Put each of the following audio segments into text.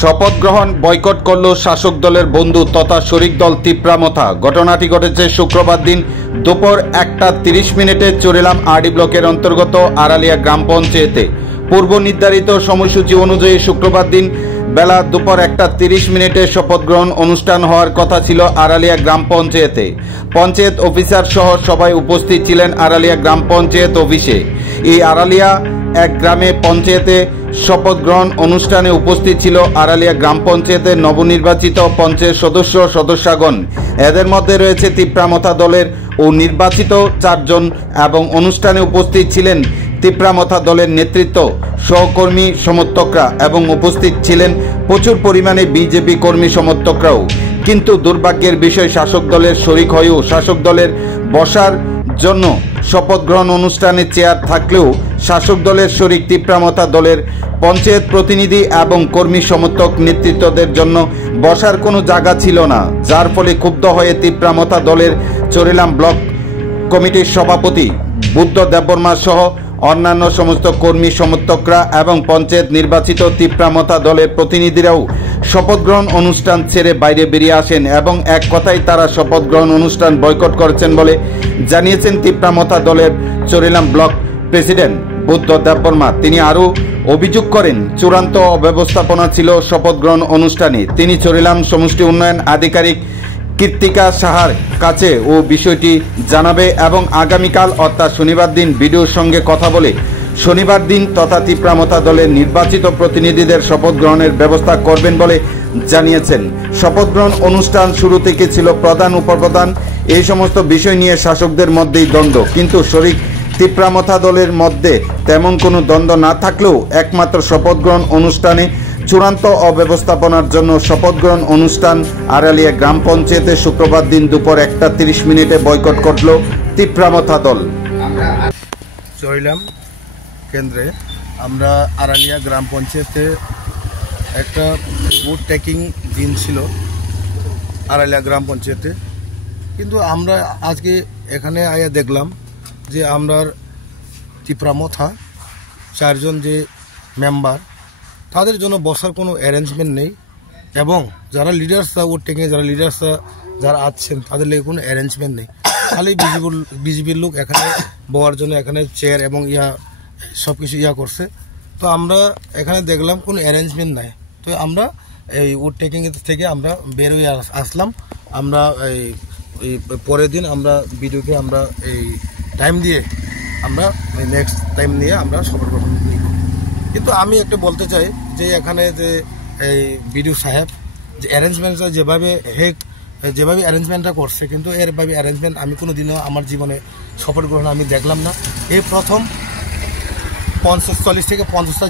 শপথ গ্রহণ বয়কট করল শাসক দলের বন্ধু তথা শরিক দল তিপ্রামথা। ঘটনাটি ঘটেছে শুক্রবার দিন দুপুর 1:30 চুরিলাম আরডি ব্লকের অন্তর্গত আড়ালিয়া গ্রাম পঞ্চায়েতে। পূর্ব নির্ধারিত সময়সূচি অনুযায়ী শুক্রবার দিন বেলা দুপুর 1:30 শপথ গ্রহণ অনুষ্ঠান হওয়ার কথা ছিল আড়ালিয়া গ্রাম পঞ্চায়েতে। পঞ্চায়েত অফিসার সহ সবাই উপস্থিত ছিলেন আড়ালিয়া গ্রাম পঞ্চায়েত অফিসে। এই আড়ালিয়া এক গ্রামে পঞ্চায়েতে শপথ গ্রহণ অনুষ্ঠানে উপস্থিত ছিল আড়ালিয়া গ্রাম পঞ্চায়েতের নবনির্বাচিত পঞ্চায়েত সদস্যগণ। এদের মধ্যে রয়েছে তিপ্রামথা দলের ও নির্বাচিত 4 জন এবং অনুষ্ঠানে উপস্থিত ছিলেন তিপ্রামথা দলের নেতৃত্ব, সহকর্মী সমর্থকরা এবং উপস্থিত ছিলেন প্রচুর পরিমাণে বিজেপি কর্মী সমর্থকরাও। কিন্তু দুর্ভাগ্যের বিষয়, শাসক দলের শরিক হয়েও শাসক দলের বসার জন্য শপথ গ্রহণ অনুষ্ঠানে চেয়ার থাকলেও শাসক দলের শরিক তিপ্রামথা দলের পঞ্চায়েত প্রতিনিধি এবং কর্মী সমর্থক নেতৃত্বদের জন্য বসার কোনো জায়গা ছিল না, যার ফলে ক্ষুব্ধ হয়ে তিপ্রামথা দলের চুরিলাম ব্লক কমিটির সভাপতি বুদ্ধ দেববর্মা সহ অন্যান্য সমস্ত কর্মী সমর্থকরা এবং পঞ্চায়েত নির্বাচিত তিপ্রামথা দলের প্রতিনিধিরাও শপথ গ্রহণ অনুষ্ঠান ছেড়ে বাইরে বেরিয়ে আসেন এবং এক কথায় তারা শপথ গ্রহণ অনুষ্ঠান বয়কট করেছেন বলে জানিয়েছেন তিপ্রামথা দলের চুরিলাম ব্লক প্রেসিডেন্ট বুদ্ধ দেববর্মা। তিনি আরও অভিযোগ করেন, চূড়ান্ত অব্যবস্থাপনা ছিল শপথ গ্রহণ অনুষ্ঠানে। তিনি চুরিলাম সমষ্টি উন্নয়ন আধিকারিক কৃত্তিকা সাহার কাছে ও বিষয়টি জানাবে এবং আগামীকাল অর্থাৎ শনিবার দিন ভিডিওর সঙ্গে কথা বলে শনিবার দিন তথা তিপ্রামথা দলের নির্বাচিত প্রতিনিধিদের শপথ গ্রহণের ব্যবস্থা করবেন বলে জানিয়েছেন। শপথ গ্রহণ অনুষ্ঠান শুরু থেকে ছিল প্রধান উপপ্রধান এই সমস্ত বিষয় নিয়ে শাসকদের মধ্যেই দ্বন্দ্ব, কিন্তু শরিক তিপ্রামথা দলের মধ্যে তেমন কোনো দ্বন্দ্ব না থাকলেও একমাত্র শপথ গ্রহণ অনুষ্ঠানে চূড়ান্ত অব্যবস্থাপনার জন্য শপথ গ্রহণ অনুষ্ঠান আড়ালিয়া গ্রাম পঞ্চায়েতে শুক্রবার দিন দুপুর 1:30 বয়কট করল তিপ্রামথা দল। চুরিলাম কেন্দ্রে আমরা আড়ালিয়া গ্রাম পঞ্চায়েতে একটা ভোট টেকিং দিন ছিল আড়ালিয়া গ্রাম পঞ্চায়েতে, কিন্তু আমরা আজকে এখানে আয়া দেখলাম যে আমরা তিপ্রামথা 4 জন যে মেম্বার তাদের জন্য বসার কোনো অ্যারেঞ্জমেন্ট নেই এবং যারা লিডার্সরা ভোট টেকিং যারা লিডার্সরা যারা আছেন তাদের লেগে কোনো অ্যারেঞ্জমেন্ট নেই। খালি বিজেপির লোক এখানে বওয়ার জন্য এখানে চেয়ার এবং সব কিছু করছে। তো আমরা এখানে দেখলাম কোনো অ্যারেঞ্জমেন্ট নাই। তো আমরা এই ভোট টেকিং থেকে আমরা বের হয়ে আসলাম। আমরা এই পরের দিন আমরা ভিডিওকে আমরা এই টাইম দিয়ে আমরা নেক্সট টাইম নিয়ে আমরা শপথ গ্রহণ নিব। কিন্তু আমি একটা বলতে চাই যে এখানে যে এই বিডিও সাহেব যে অ্যারেঞ্জমেন্টটা যেভাবে অ্যারেঞ্জমেন্টটা করছে, কিন্তু এরভাবে অ্যারেঞ্জমেন্ট আমি কোনো দিনও আমার জীবনে শপথ গ্রহণ আমি দেখলাম না। এই প্রথম 40 থেকে 50টা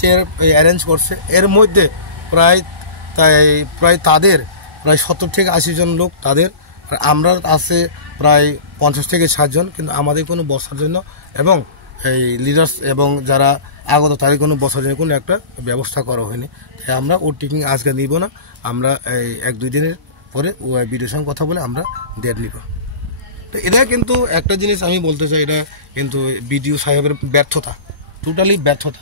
চেয়ার অ্যারেঞ্জ করছে। এর মধ্যে প্রায় তাদের 70 থেকে 80 জন লোক তাদের, আর আমরা আছে প্রায় 50 থেকে 60 জন, কিন্তু আমাদের কোনো বসার জন্য এবং এই লিডার্স এবং যারা আগত তাদের কোনো বসার জন্য কোনো একটা ব্যবস্থা করা হয়নি। তাই আমরা ভোট টেকিং আজকে নিব না, আমরা এই 1-2 দিনের পরে বিডিওর সঙ্গে কথা বলে আমরা ডেট নিব। তো এটা কিন্তু একটা জিনিস আমি বলতে চাই, এটা কিন্তু বিডিও সাহেবের ব্যর্থতা, টোটালি ব্যর্থতা।